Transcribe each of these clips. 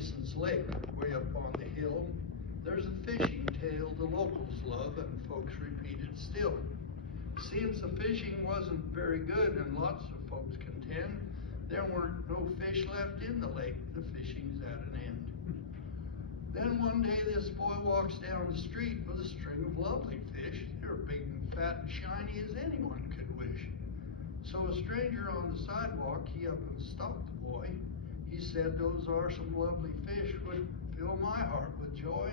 Mason's Lake, way up on the hill. There's a fishing tale the locals love and folks repeat it still. Seems the fishing wasn't very good and lots of folks contend there weren't no fish left in the lake, the fishing's at an end. Then one day this boy walks down the street with a string of lovely fish. They're big and fat and shiny as anyone could wish. So a stranger on the sidewalk, he up and stopped the boy. He said, those are some lovely fish, would fill my heart with joy,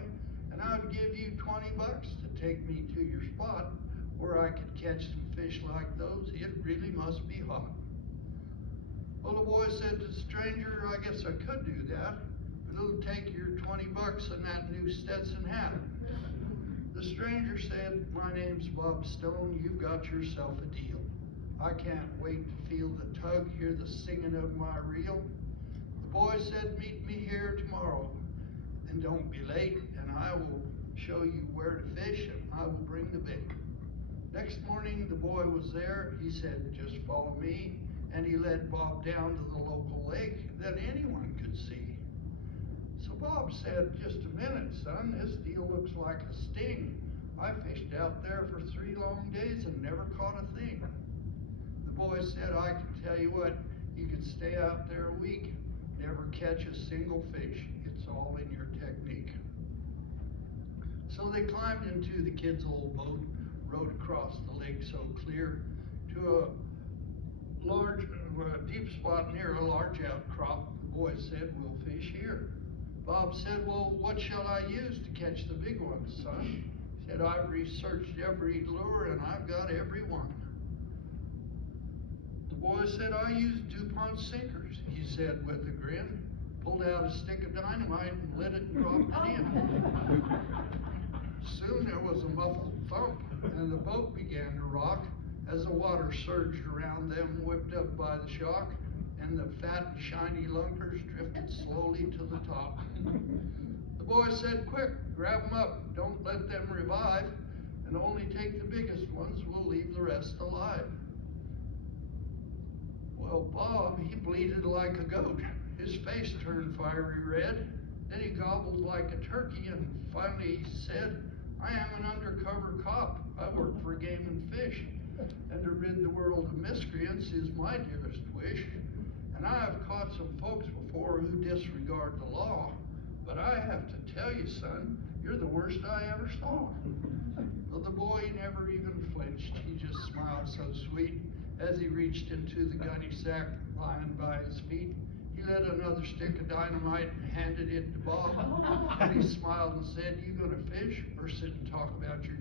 and I'd give you 20 bucks to take me to your spot where I could catch some fish like those. It really must be hot. Well, the boy said to the stranger, I guess I could do that, but it'll take your 20 bucks and that new Stetson hat. The stranger said, my name's Bob Stone, you've got yourself a deal. I can't wait to feel the tug, hear the singing of my reel. The boy said, meet me here tomorrow, and don't be late, and I will show you where to fish, and I will bring the bait. Next morning, the boy was there. He said, just follow me, and he led Bob down to the local lake that anyone could see. So Bob said, just a minute, son, this deal looks like a sting. I fished out there for 3 long days and never caught a thing. The boy said, I can tell you what, you could stay out there a week, never catch a single fish. It's all in your technique. So they climbed into the kid's old boat, rowed across the lake so clear to a deep spot near a large outcrop. The boy said, we'll fish here. Bob said, well, what shall I use to catch the big ones, son? He said, I've researched every lure and I've got every one. The boy said, I use DuPont sinkers. He said with a grin, pulled out a stick of dynamite and lit it and dropped it in. Soon there was a muffled thump and the boat began to rock as the water surged around them, whipped up by the shock, and the fat and shiny lunkers drifted slowly to the top. The boy said, quick, grab them up, don't let them revive, and only take the biggest ones, we'll leave the rest alive. Well, Bob, he bleated like a goat. His face turned fiery red. Then he gobbled like a turkey and finally he said, I am an undercover cop. I work for Game and Fish. And to rid the world of miscreants is my dearest wish. And I have caught some folks before who disregard the law. But I have to tell you, son, you're the worst I ever saw. Well, the boy never even flinched. He just smiled so sweet as he reached into the gunny sack lying by his feet. He lit another stick of dynamite and handed it to Bob. And he smiled and said, you gonna fish or sit and talk about your